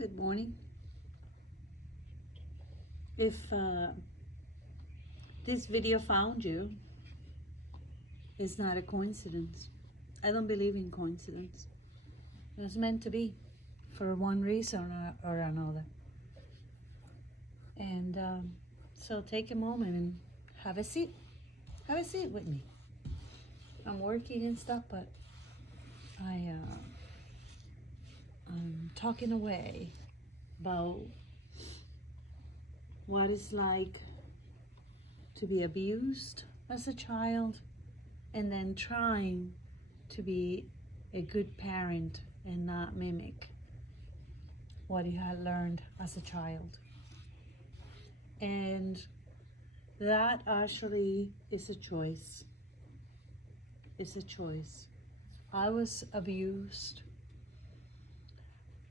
Good morning. If this video found you, it's not a coincidence. I don't believe in coincidence. It was meant to be for one reason or another. And so take a moment and have a seat. Have a seat with me. I'm working and stuff, but I'm talking away about what it's like to be abused as a child and then trying to be a good parent and not mimic what you had learned as a child. And that actually is a choice. It's a choice. I was abused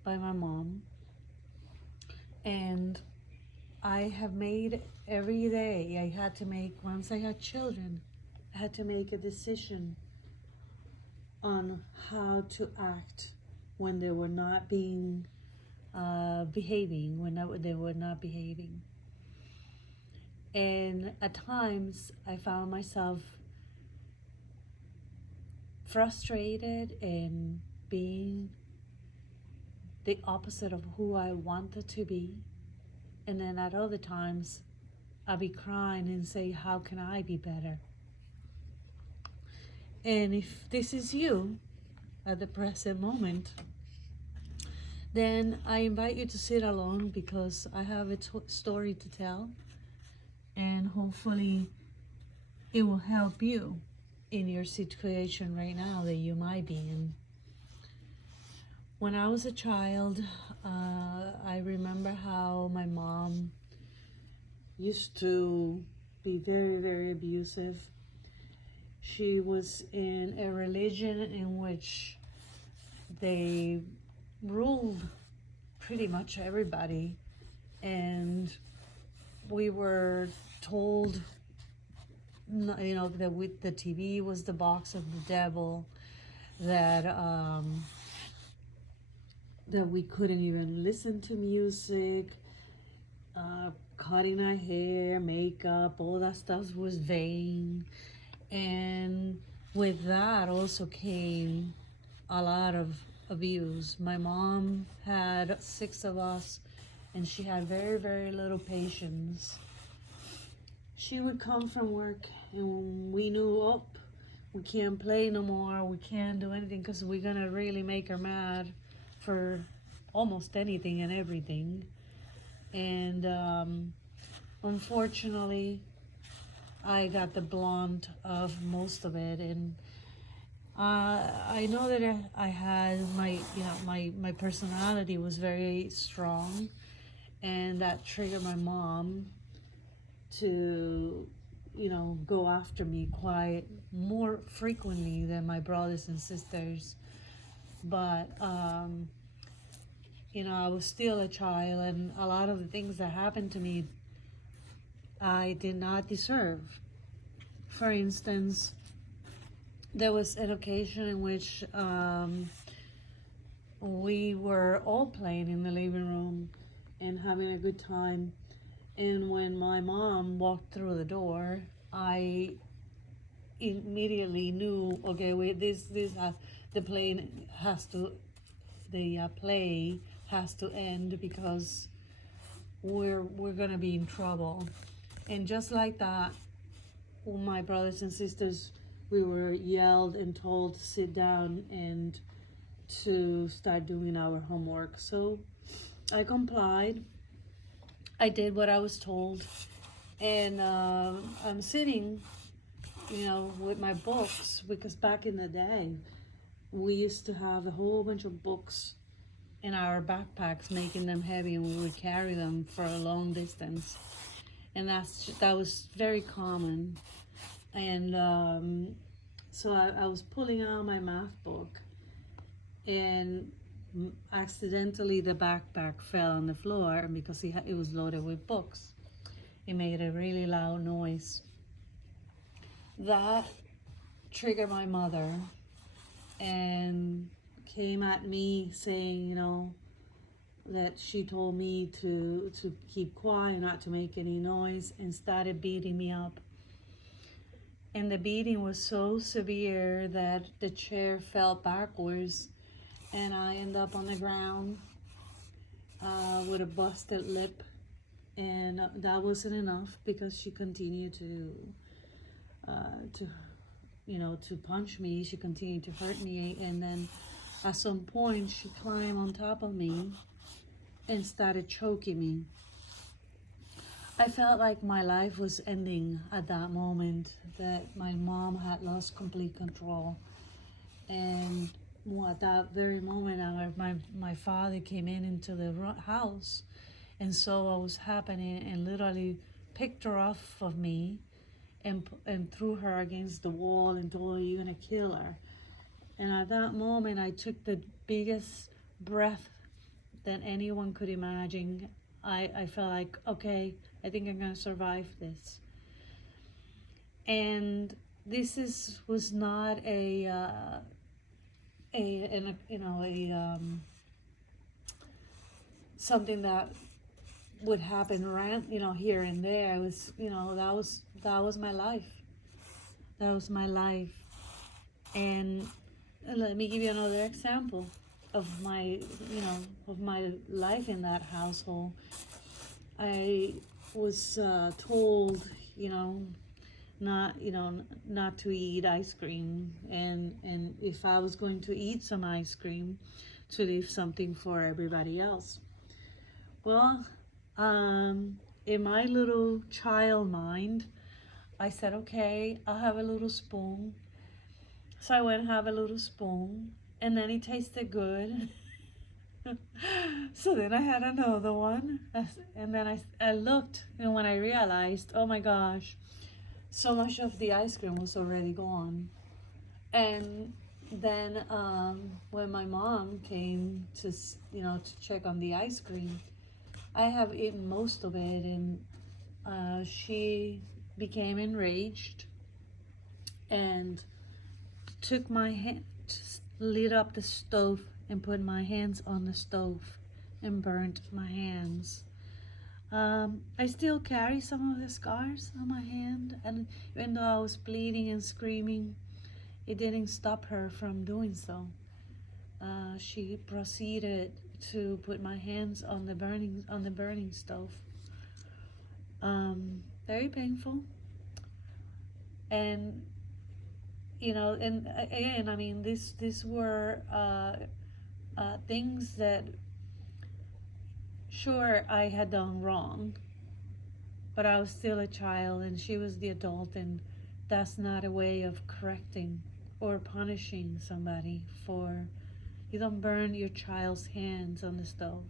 by my mom, and I have made every day, I had to make, once I had children, I had to make a decision on how to act when they were not being behaving, when they were not behaving. And at times I found myself frustrated and being the opposite of who I wanted to be. And then at other times I'd be crying and say, how can I be better? And if this is you at the present moment, then I invite you to sit alone, because I have a story to tell, and hopefully it will help you in your situation right now that you might be in. When I was a child, I remember how my mom used to be very, very abusive. She was in a religion in which they ruled pretty much everybody, and we were told, that the TV was the box of the devil, that we couldn't even listen to music, cutting our hair, makeup, all that stuff was vain. And with that also came a lot of abuse. My mom had 6 of us, and she had very, very little patience. She would come from work and we knew, oh, we can't play no more, we can't do anything, because we're gonna really make her mad for almost anything and everything. And unfortunately, I got the blunt of most of it. And I know that I had my personality was very strong, and that triggered my mom to go after me quite more frequently than my brothers and sisters. But I was still a child, and a lot of the things that happened to me I did not deserve. For instance, there was an occasion in which we were all playing in the living room and having a good time. And when my mom walked through the door, I immediately knew, okay, wait, the play has to end, because we're gonna be in trouble. And just like that, all my brothers and sisters, we were yelled and told to sit down and to start doing our homework. So I complied. I did what I was told, and I'm sitting, with my books, because back in the day, we used to have a whole bunch of books in our backpacks, making them heavy, and we would carry them for a long distance. And that was very common. And so I was pulling out my math book, and accidentally the backpack fell on the floor, and because it was loaded with books, it made a really loud noise. That triggered my mother, and came at me saying, that she told me to keep quiet, not to make any noise, and started beating me up. And the beating was so severe that the chair fell backwards, and I ended up on the ground with a busted lip. And that wasn't enough, because she continued to punch me. She continued to hurt me, and then at some point she climbed on top of me and started choking me. I felt like my life was ending at that moment, that my mom had lost complete control. And at that very moment, my father came into the house and saw what was happening, and literally picked her off of me and threw her against the wall and told her, "You're gonna kill her." And at that moment, I took the biggest breath that anyone could imagine. I felt like, okay, I think I'm gonna survive this. And this was not something that would happen here and there. It was, that was my life. That was my life. And let me give you another example of my life in that household. I was told, not to eat ice cream, and if I was going to eat some ice cream, to leave something for everybody else. Well, in my little child mind, I said, okay, I'll have a little spoon. So I went and have a little spoon, and then it tasted good. So then I had another one, and then I looked, and when I realized, oh my gosh, so much of the ice cream was already gone. And then when my mom came to check on the ice cream, I have eaten most of it, and she became enraged and took my hand, lit up the stove and put my hands on the stove and burnt my hands. I still carry some of the scars on my hand, and even though I was bleeding and screaming, it didn't stop her from doing so. She proceeded to put my hands on the burning stove. Very painful. And and again, I mean, these were things that, sure, I had done wrong, but I was still a child, and she was the adult, and that's not a way of correcting or punishing somebody for. You don't burn your child's hands on the stove.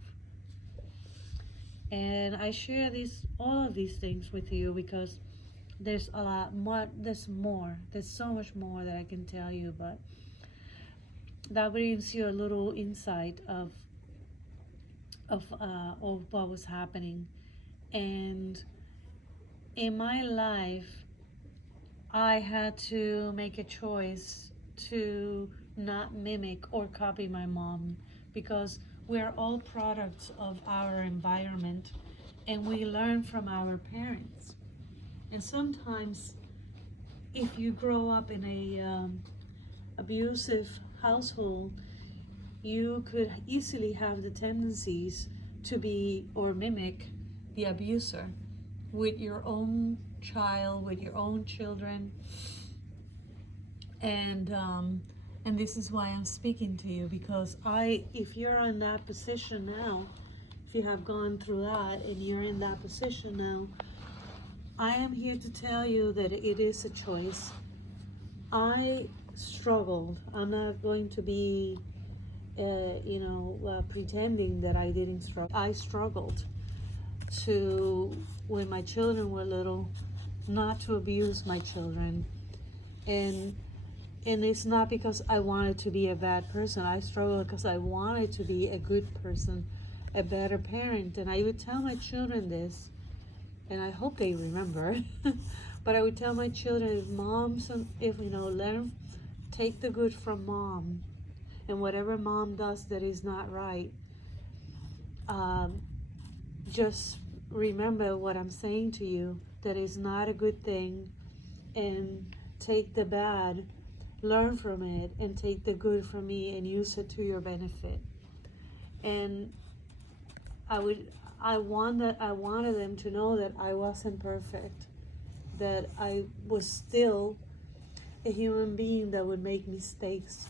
And I share all of these things with you because there's a lot more. There's so much more that I can tell you, but that brings you a little insight of what was happening. And in my life, I had to make a choice to not mimic or copy my mom, because we're all products of our environment, and we learn from our parents. And sometimes, if you grow up in a abusive household, you could easily have the tendencies to be or mimic the abuser with your own child, with your own children. And this is why I'm speaking to you, because if you're in that position now, if you have gone through that and you're in that position now, I am here to tell you that it is a choice. I struggled. I'm not going to be, pretending that I didn't struggle. I struggled when my children were little, not to abuse my children. And it's not because I wanted to be a bad person. I struggled because I wanted to be a good person, a better parent. And I would tell my children this, and I hope they remember. But I would tell my children, learn, take the good from mom, and whatever mom does that is not right, um, just remember what I'm saying to you, that is not a good thing, and take the bad, learn from it, and take the good from me and use it to your benefit. And I wanted them to know that I wasn't perfect, that I was still a human being that would make mistakes.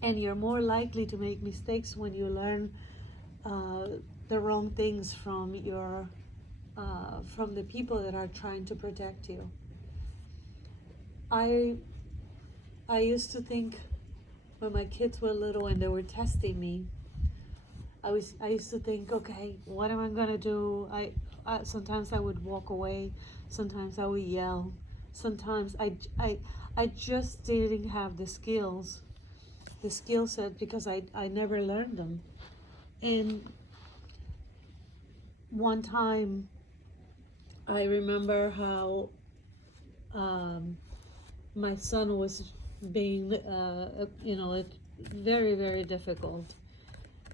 And you're more likely to make mistakes when you learn the wrong things from the people that are trying to protect you. I used to think, when my kids were little and they were testing me, I used to think, okay, what am I gonna do? Sometimes I would walk away, sometimes I would yell, sometimes I just didn't have the skill set, because I never learned them. And one time I remember how my son was being very, very difficult.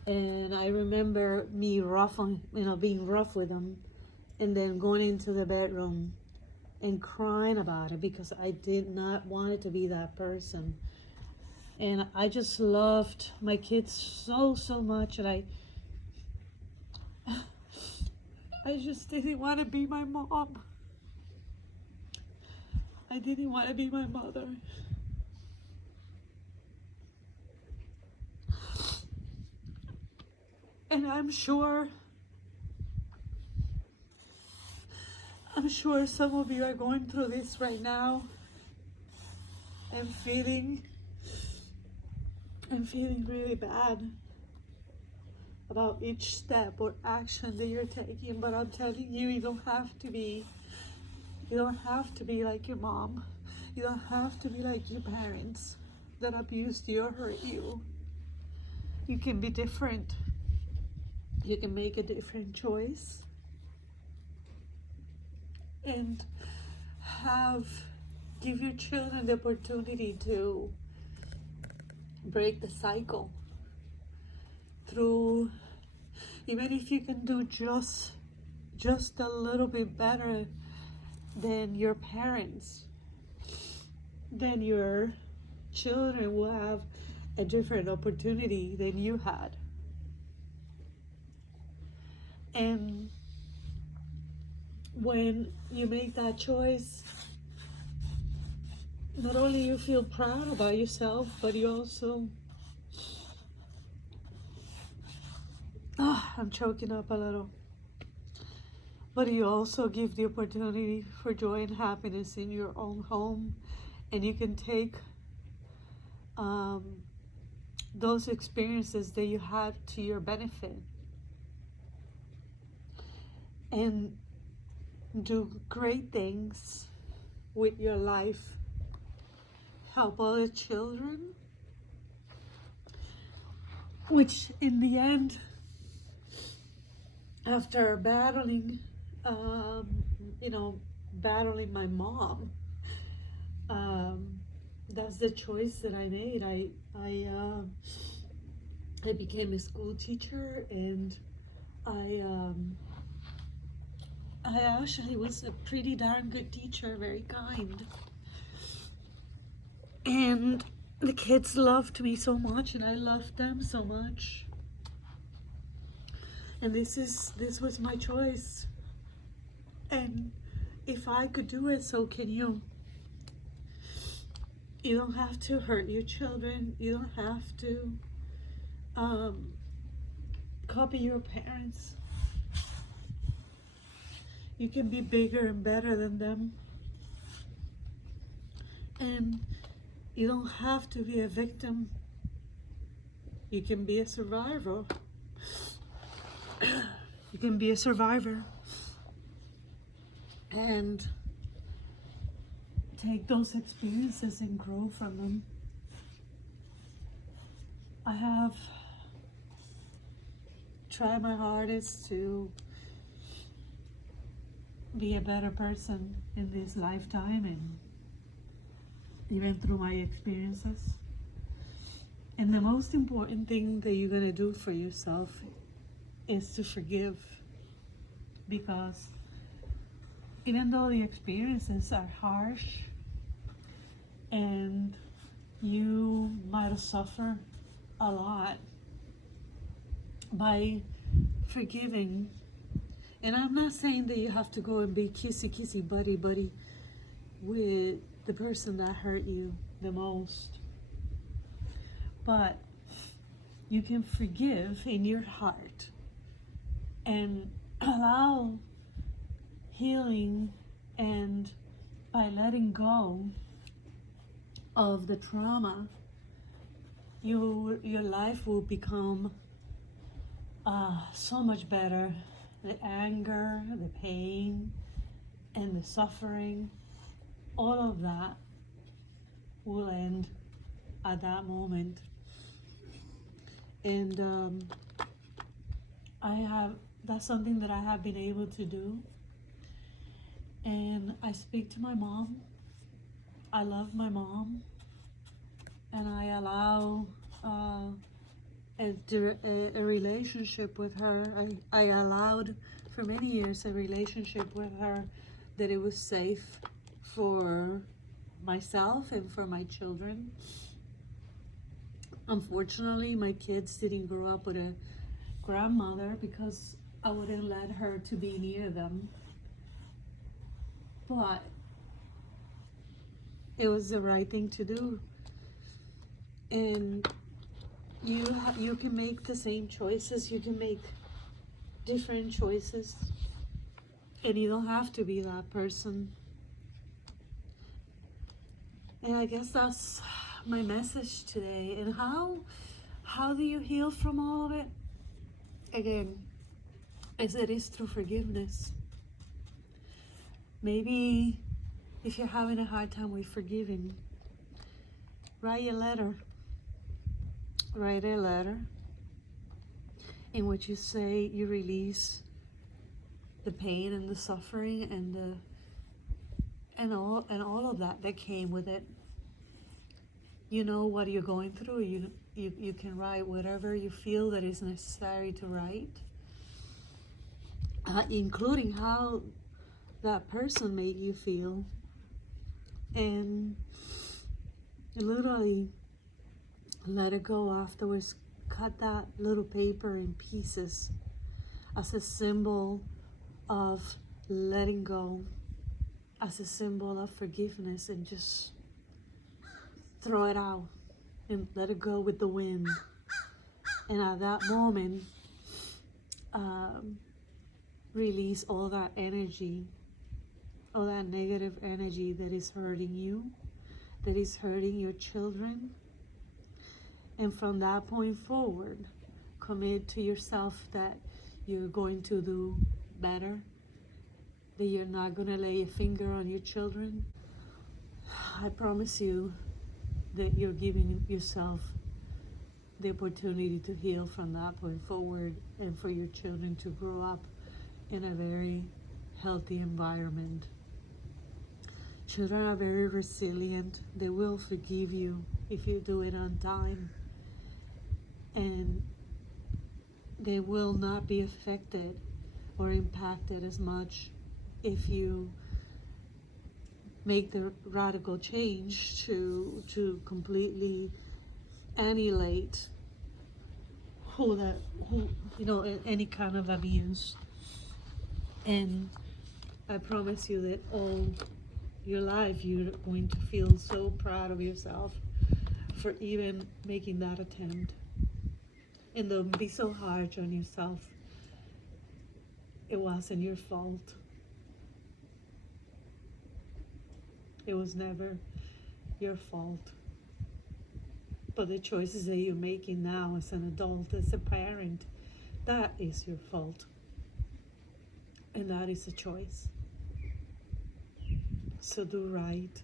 And I remember me being rough with him, and then going into the bedroom and crying about it, because I did not want to be that person. And I just loved my kids so, so much, and I just didn't want to be my mom. I didn't want to be my mother. And I'm sure some of you are going through this right now and feeling really bad about each step or action that you're taking. But I'm telling you, you don't have to be like your mom. You don't have to be like your parents that abused you or hurt you. You can be different. You can make a different choice and give your children the opportunity to break the cycle through, even if you can do just a little bit better than your parents, then your children will have a different opportunity than you had. And when you make that choice, not only you feel proud about yourself, but you also, I'm choking up a little, but you also give the opportunity for joy and happiness in your own home, and you can take those experiences that you had to your benefit and do great things with your life, help other children, which in the end, after battling my mom, that's the choice that I made. I became a school teacher, and I actually was a pretty darn good teacher, very kind. And the kids loved me so much, and I loved them so much. And this was my choice. And if I could do it, so can you. You don't have to hurt your children. You don't have to copy your parents. You can be bigger and better than them. And you don't have to be a victim. You can be a survivor. You can be a survivor and take those experiences and grow from them. I have tried my hardest to be a better person in this lifetime, and even through my experiences. And the most important thing that you're going to do for yourself is to forgive, because even though the experiences are harsh and you might have suffered a lot, by forgiving, and I'm not saying that you have to go and be kissy kissy buddy buddy with the person that hurt you the most, but you can forgive in your heart and allow healing, and by letting go of the trauma, your life will become so much better. The anger, the pain, and the suffering, all of that will end at that moment. And that's something that I have been able to do. And I speak to my mom. I love my mom, and I allow a relationship with her. I allowed for many years a relationship with her that it was safe for myself and for my children. Unfortunately, my kids didn't grow up with a grandmother because I wouldn't let her to be near them. But it was the right thing to do. And you can make the same choices. You can make different choices, and you don't have to be that person. And I guess that's my message today. And how do you heal from all of it? Again, it is through forgiveness. Maybe if you're having a hard time with forgiving, write a letter. Write a letter in which you say you release the pain and the suffering and all of that came with it. You know what you're going through. You can write whatever you feel that is necessary to write, including how that person made you feel, and literally let it go afterwards. Cut that little paper in pieces as a symbol of letting go, as a symbol of forgiveness, and just throw it out and let it go with the wind. And at that moment, release all that energy, all that negative energy that is hurting you, that is hurting your children. And from that point forward, commit to yourself that you're going to do better, that you're not going to lay a finger on your children. I promise you that you're giving yourself the opportunity to heal from that point forward, and for your children to grow up in a very healthy environment. Children are very resilient. They will forgive you if you do it on time. And they will not be affected or impacted as much if you make the radical change to completely annihilate any kind of abuse. And I promise you that all your life you're going to feel so proud of yourself for even making that attempt. And don't be so hard on yourself. It wasn't your fault. It was never your fault. But the choices that you're making now as an adult, as a parent, that is your fault. And that is a choice. So do right.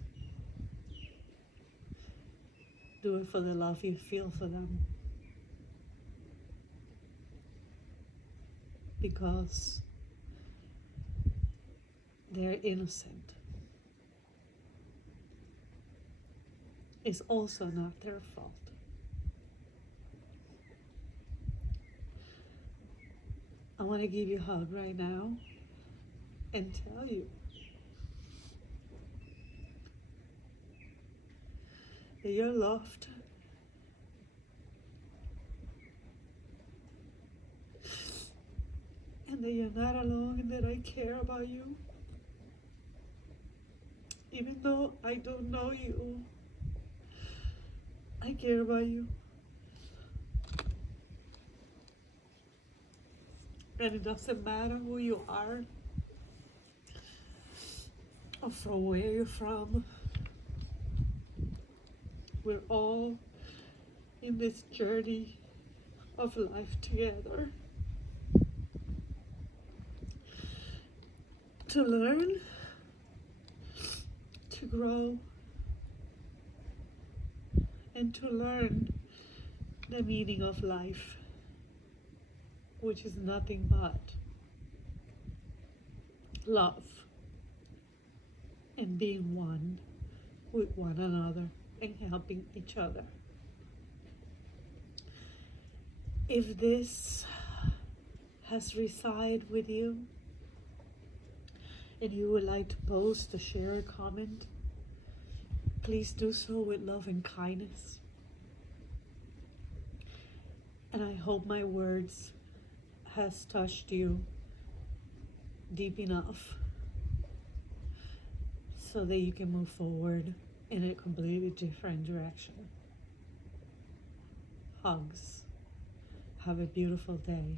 Do it for the love you feel for them. Because they're innocent. It's also not their fault. I want to give you a hug right now and tell you that you're loved. And that you're not alone and that I care about you. Even though I don't know you, I care about you. And it doesn't matter who you are or from where you're from. We're all in this journey of life together. To learn, to grow, and to learn the meaning of life, which is nothing but love and being one with one another and helping each other. If this has resided with you and you would like to post or share a comment, please do so with love and kindness. And I hope my words has touched you deep enough so that you can move forward in a completely different direction. Hugs. Have a beautiful day.